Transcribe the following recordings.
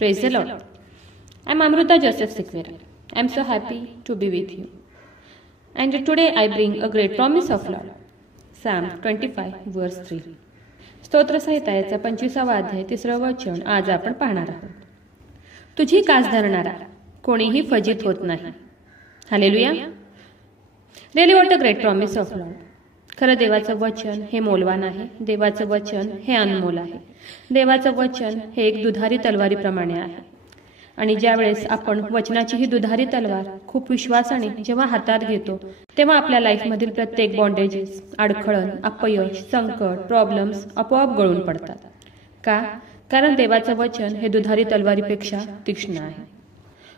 Praise the Lord. I'm Amruta Joseph Sikvera. I'm so happy to be with you. And today I bring a great promise of Lord. Psalm 25 verse 3. स्तोत्रसंहिता याचा 25वा अध्याय 3रं वचन आज आपण पाहणार आहोत. तुझी कास धरणारा कोणीही फजित होत नाही. Hallelujah. Really what a great promise of Lord. खरं देवाचं वचन हे मौल्यवान आहे. देवाचं वचन हे अनमोल आहे. देवाचं वचन हे एक दुधारी तलवारीप्रमाणे आहे. आणि ज्यावेळेस आपण वचनाची ही दुधारी तलवार खूप विश्वासाने जेव्हा हातात घेतो तेव्हा आपल्या लाईफमधील प्रत्येक बॉन्डेजेस, अडखळण, अपयश, संकट, प्रॉब्लेम्स आपोआप गळून पडतात. का? कारण देवाचं वचन हे दुधारी तलवारीपेक्षा तीक्ष्ण आहे.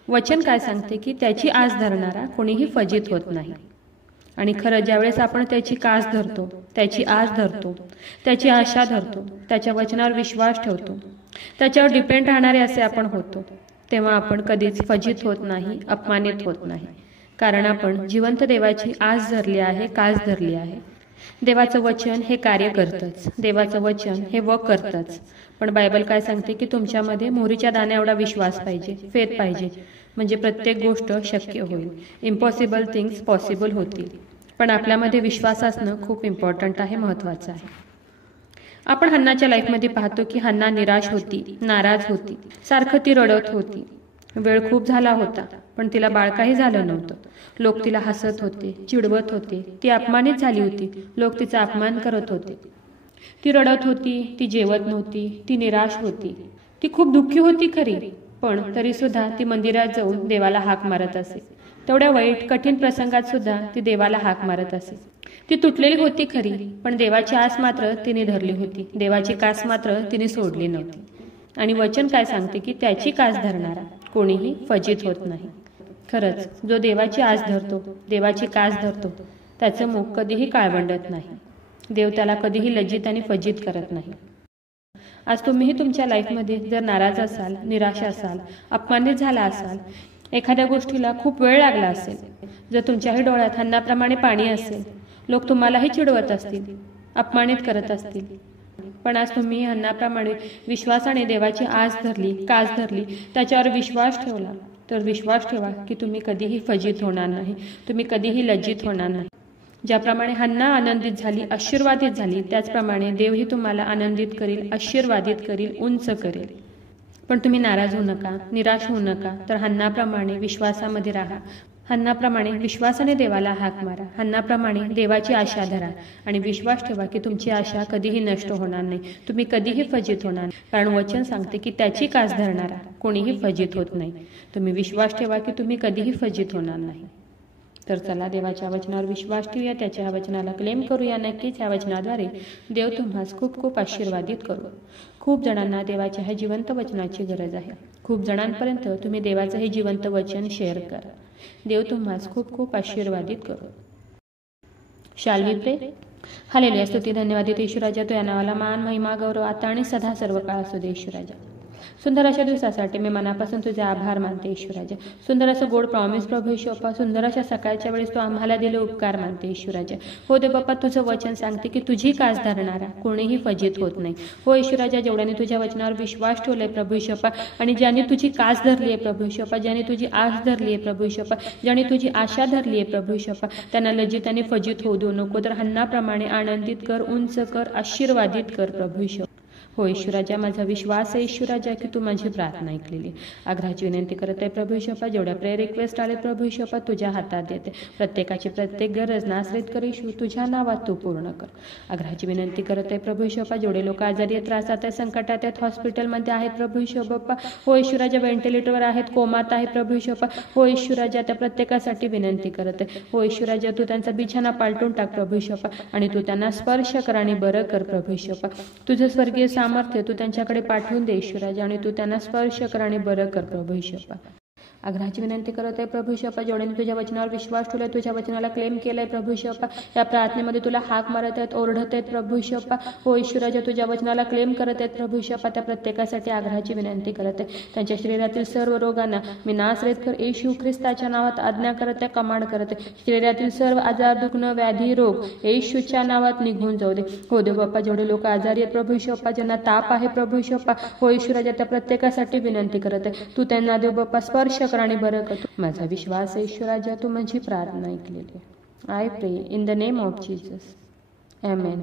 वचन काय सांगते की त्याची आस धरणारा कोणीही फजित होत नाही. आणि खरं ज्यावेळेस आपण त्याची कास धरतो, त्याची आस धरतो, त्याची आशा धरतो, त्याच्या वचनावर विश्वास ठेवतो, त्याच्यावर डिपेंड राहणारे असे आपण होतो, तेव्हा आपण कधीच फजित होत नाही, अपमानित होत नाही. कारण आपण जिवंत देवाची आस धरली आहे, कास धरली आहे. देवाचं वचन हे कार्य करतच, देवाचं वचन हे वर्क करतच. पण बायबल काय सांगते की तुमच्यामध्ये मोहरीच्या दाण्या एवढा विश्वास पाहिजे, फेथ पाहिजे, म्हणजे प्रत्येक गोष्ट शक्य होईल. इम्पॉसिबल थिंग्स पॉसिबल होतील. पण आपल्यामध्ये विश्वास असणं खूप इम्पॉर्टंट आहे, महत्वाचं आहे. आपण हन्नाच्या लाईफमध्ये पाहतो की हन्ना निराश होती, नाराज होती, सारखं ती रडत होती. वेळ खूप झाला होता पण तिला बाळ काही झालं नव्हतं. लोक तिला हसत होते, चिडवत होते, ती अपमानित झाली होती, लोक तिचा अपमान करत होते. ती रडत होती, ती जेवत नव्हती, ती निराश होती, ती खूप दुःखी होती खरी. पण तरी सुद्धा ती मंदिरात जाऊन देवाला हाक मारत असे. तेवढ्या वाईट कठीण प्रसंगात सुद्धा ती देवाला हाक मारत असे. ती तुटलेली होती खरी, पण देवाची आस मात्र तिने धरली होती. देवाची कास मात्र तिने सोडली नव्हती. आणि वचन काय सांगते की त्याची कास धरणारा कोणीही फजित होत नाही. खरंच जो देवाची आस धरतो, देवाची कास धरतो, त्याचं मुख कधीही काळवंडत नाही. देव त्याला कधीही लज्जित आणि फजित करत नाही. आज तुम्हीही तुमच्या लाईफमध्ये जर नाराज असाल, निराश असाल, अपमानित झाला असाल, एखाद्या गोष्टीला खूप वेळ लागला असेल, जर तुमच्याही डोळ्यात हन्नाप्रमाणे पाणी असेल, लोक तुम्हालाही चिडवत असतील, अपमानित करत असतील, पण आज तुम्ही हन्नाप्रमाणे विश्वासाने देवाची आस धरली, कास धरली, त्याच्यावर विश्वास ठेवला, तर विश्वास ठेवा की तुम्ही कधीही फजित होणार नाही, तुम्ही कधीही लज्जित होणार नाही. ज्याप्रमाणे हन्ना आनंदित झाली, आशीर्वादित झाली, त्याचप्रमाणे देवही तुम्हाला आनंदित करील, आशीर्वादित करील, उंच करेल. पण तुम्ही नाराज होऊ नका, निराश होऊ नका, तर हन्नाप्रमाणे विश्वासामध्ये राहा. हन्नाप्रमाणे विश्वासाने देवाला हाक मारा. हन्नाप्रमाणे देवाची आशा धरा आणि विश्वास ठेवा की तुमची आशा कधीही नष्ट होणार नाही, तुम्ही कधीही फजित होणार नाही. कारण वचन सांगते की त्याची कास धरणारा कोणीही फजित होत नाही. तुम्ही विश्वास ठेवा की तुम्ही कधीही फजित होणार नाही. तर चला देवाच्या वचनावर विश्वास ठेवूया, त्याच्या वचनाला क्लेम करूया. नक्कीच या वचनाद्वारे देव तुम्हाला खूप खूप आशीर्वादित करू. खूप जणांना देवाच्या ह्या जिवंत वचनाची गरज आहे. खूप जणांपर्यंत तुम्ही देवाचं हे जिवंत वचन शेअर करा. देव तुम्हाला खूप खूप आशीर्वादित करू. शाल वी प्रे. हालेलुया. स्तुती धन्यवाद येशू राजा, तो या नावाला मान, महिमा, गौरव आता आणि सदा सर्व काळ असू दे येशू राजा. सुंदर अशा दिवसासाठी मी मनापासून तुझे आभार मानते येशू राजा. सुंदर असं गोड प्रॉमिस प्रभू येशू बाप्पा, सुंदर अशा सकाळच्या वेळेस तू आम्हाला दिले उपकार मानते येशू राजा. हो दे बाप्पा, तुझं वचन सांगते की तुझी कास धरणारा कोणीही फजित होत नाही. हो येशू राजा, जेवढ्याने तुझ्या वचनावर विश्वास ठेवलाय प्रभू येशू बाप्पा, आणि ज्याने तुझी कास धरली आहे प्रभू येशू बाप्पा, ज्याने तुझी आस धरली आहे प्रभू येशू बाप्पा, ज्याने तुझी आशा धरली आहे प्रभू येशू बाप्पा, त्यांना लज्जित आणि फजित होऊ देऊ नको. तर हन्नाप्रमाणे आनंदित कर, उंच कर, आशीर्वादित कर प्रभू येशू. हो ईश्वराजा, माझा विश्वास आहे ईश्वराजा की तू माझी प्रार्थना ऐकलेली. आग्रहाची विनंती करत आहे प्रभू ईश्वपा, जेवढ्या प्रेयर रिक्वेस्ट आले प्रभू ईश्वपा तुझ्या हातात देते. प्रत्येकाची प्रत्येक गरज नासरेत कर ईशू, तुझ्या नावात तू पूर्ण कर. आग्रहाची विनंती करत आहे प्रभू ईश्वपा, जेवढे लोक आजारी आहेत, त्रासात आहेत, संकटात आहेत, हॉस्पिटलमध्ये आहेत प्रभू ईश्वर बाप्पा, हो ईश्वराजा, व्हेंटिलेटरवर आहेत, कोमात आहे प्रभू ईश्वपा, हो ईश्वराजा, त्या प्रत्येकासाठी विनंती करत आहे. हो ईश्वराजा, तू त्यांचा बिछाना पालटून टाक प्रभू ईश्वपा, आणि तू त्यांना स्पर्श कर आणि बरं कर प्रभू ईश्वपा. तुझं स्वर्गीय सामर्थ्य तू त्यांच्याकडे पाठवून दे ईश्वराजा, आणि तू त्यांना स्पर्श कर आणि बरं कर प्रभू ईश्वपा. आग्रहाची विनंती करत आहे प्रभू येशू बाप्पा, जेवढ्याने तुझ्या वचनावर विश्वास ठेवलाय, तुझ्या वचनाला क्लेम केलाय प्रभू येशू बाप्पा, या प्रार्थनेमध्ये तुला हाक मारत आहेत, ओरडत आहेत प्रभू येशू बाप्पा. हो येशू राजा, तुझ्या वचनाला क्लेम करत आहेत प्रभू येशू बाप्पा. त्या प्रत्येकासाठी आग्रहाची विनंती करत आहे. त्यांच्या शरीरातील सर्व रोगांना मी नासरेतकर येशू ख्रिस्ताच्या नावात आज्ञा करत आहे, कमांड करत आहे. शरीरातील सर्व आजार, दुखणं, व्याधी, रोग येशूच्या नावात निघून जाऊ दे. हो देव बाप्पा, जेवढे लोक आजारी आहेत प्रभू येशू बाप्पा, ज्यांना ताप आहे प्रभू येशू बाप्पा, हो येशू राजा, त्या प्रत्येकासाठी विनंती करत आहे. तू त्यांना देव बाप्पा स्पर्श कर आणि बरं कर. माझा विश्वास आहे येशू राजा, तू माझी प्रार्थना ऐकलेली आहे. आय प्रे in the name of Jesus. Amen.